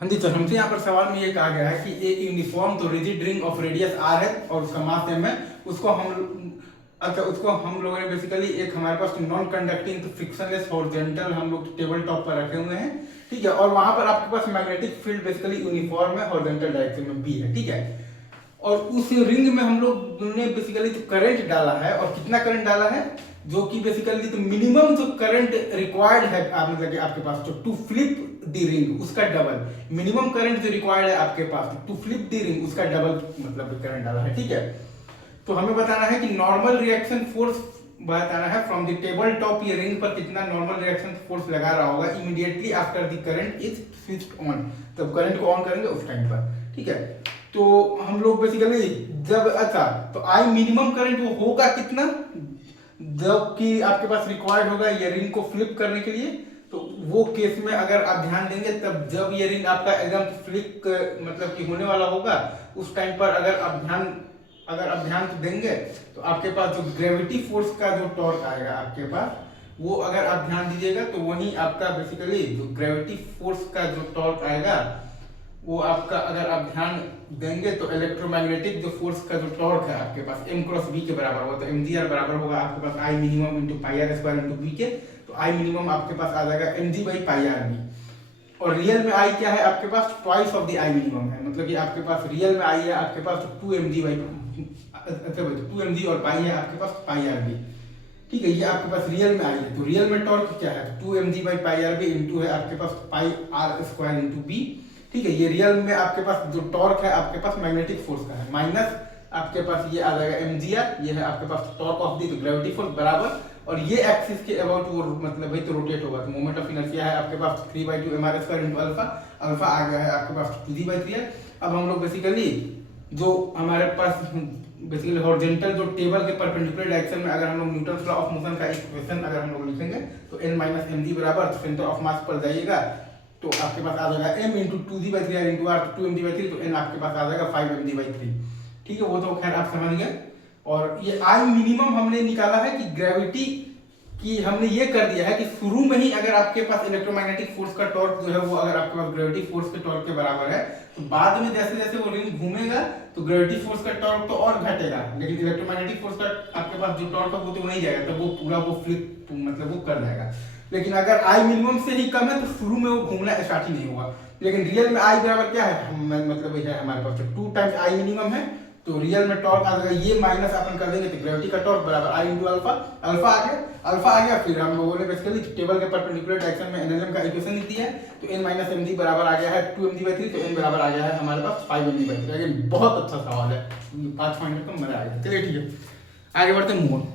हाँ जी, तो हमसे यहाँ पर सवाल में ये कहा गया है कि एक यूनिफॉर्म तो rigid ring of radius R है और उसका मास m है। उसको हम लोगों ने बेसिकली एक हमारे पास नॉन कंडक्टिंग तो फ्रिक्शनलेस हॉरिजॉन्टल हम लोग टेबल टॉप पर रखे हुए हैं, ठीक है। और वहां पर आपके पास मैग्नेटिक फील्ड बेसिकली यूनिफॉर्म है, हॉरिजॉन्टल डायरेक्शन में B है, ठीक है। और उस रिंग में हम लोग ने बेसिकली तो करंट डाला है, और कितना करंट डाला है, जो कि बेसिकली तो मिनिमम जो करंट रिक्वायर्ड है मतलब कि आपके पास जो टू फ्लिप द रिंग उसका डबल मिनिमम करंट जो रिक्वायर्ड है आपके पास टू फ्लिप द रिंग उसका डबल मतलब करंट डाला है, ठीक है। तो हमें बताना है कि नॉर्मल रिएक्शन फोर्स बताना है फ्रॉम द टेबल टॉप ये रिंग पर कितना नॉर्मल रिएक्शन फोर्स लगा रहा होगा immediately after the current is switched on, तब करंट को ऑन करेंगे उस टाइम पर, ठीक है। तो हम लोग बेसिकली जब अच्छा तो आई मिनिमम करंट वो होगा कितना, जब कि आपके पास रिक्वायर्ड होगा ये रिंग को फ्लिप करने के लिए। तो वो केस में अगर आप ध्यान देंगे तब जब ये रिंग आपका एकदम फ्लिप मतलब कि होने वाला होगा उस टाइम पर अगर आप ध्यान तो देंगे तो आपके पास जो ग्रेविटी फोर्स का जो टॉर्क आएगा आपके पास, वो अगर आप ध्यान दीजिएगा तो वही आपका बेसिकली जो ग्रेविटी फोर्स का जो टॉर्क आएगा वो आपका अगर आप ध्यान देंगे तो इलेक्ट्रोमैग्नेटिक जो फोर्स का जो टॉर्क है आपके पास m क्रॉस b के बराबर होगा। तो mgr बराबर होगा आपके पास I minimum into pi are square into B K. तो I मिनिमम आपके पास आ जाएगा mg by pi are B, और रियल में I क्या है आपके पास twice of the I minimum है, मतलब कि आपके पास रियल में I है आपके पास 2mg बाई 2mg और पाई है आपके पास पाई आर बी, ठीक है। ये आपके पास रियल में I है, तो रियल में टॉर्क क्या है 2mg by pi are B into है आपके पास pi are square into B, ठीक है। ये रियल में आपके पास जो टॉर्क है आपके पास मैग्नेटिक फोर्स का है, माइनस आपके पास ये आ जाएगा mgr, ये है आपके पास torque of the gravity force बराबर, और ये एक्सिस के अबाउट वो मतलब भाई तो रोटेट होगा, तो मोमेंट ऑफ इनर्शिया है आपके पास 3/2 mr square into alpha, alpha आ गया है आपके पास 2g/3 है। अब हम लोग बेसिकली जो हमारे पास बेसिकली हॉरिजॉन्टल जो टेबल के परपेंडिकुलर डायरेक्शन में अगर हम लोग न्यूटन लॉ ऑफ मोशन का इक्वेशन अगर हम लोग लिखेंगे तो n माइनस mg बराबर सेंटर ऑफ मास पर जाइएगा तो आपके पास आ जाएगा m into 2g/3 into r 2mg/3, तो n आपके पास आ जाएगा 5mg/3, ठीक है। वो तो खैर आप समझ गए। और ये I मिनिमम हमने निकाला है कि ग्रेविटी की हमने ये कर दिया है कि शुरू में ही अगर आपके पास इलेक्ट्रोमैग्नेटिक फोर्स का टॉर्क जो है वो अगर आपके पास ग्रेविटी फोर्स के टॉर्क के बराबर है तो बाद में जैसे जैसे वो रिंग घूमेगा तो ग्रेविटी फोर्स का टॉर्क तो और घटेगा, लेकिन इलेक्ट्रोमैग्नेटिक फोर्स का आपके पास जो टॉर्क है वो तो नहीं जाएगा, तो वो पूरा वो फ्लिप मतलब वो कर जाएगा। लेकिन अगर I मिनिमम से ही कम है तो शुरू में वो घूमना स्टार्ट ही नहीं होगा। लेकिन रियल में I बराबर क्या है मतलब है हमारे पास 2 टाइम्स I मिनिमम है, तो रियल में टॉर्क आ जाएगा ये माइनस अपन कर देंगे तो ग्रेविटी का टॉर्क बराबर I इंटू अल्फा, अल्फा आ गया। फिर हम लोगों ने बेसिकली टेबल के परपेंडिकुलर डायरेक्शन में एनएलएम का इक्वेशन लिख दिया है, तो n माइनस mg बराबर आ गया है 2mg/3, तो n बराबर आ गया है हमारे पास 5mg/3। अगेन बहुत अच्छा सवाल है, 5 पॉइंट तो मजा आएगा। चलिए ठीक है, आगे बढ़ते हैं मोर।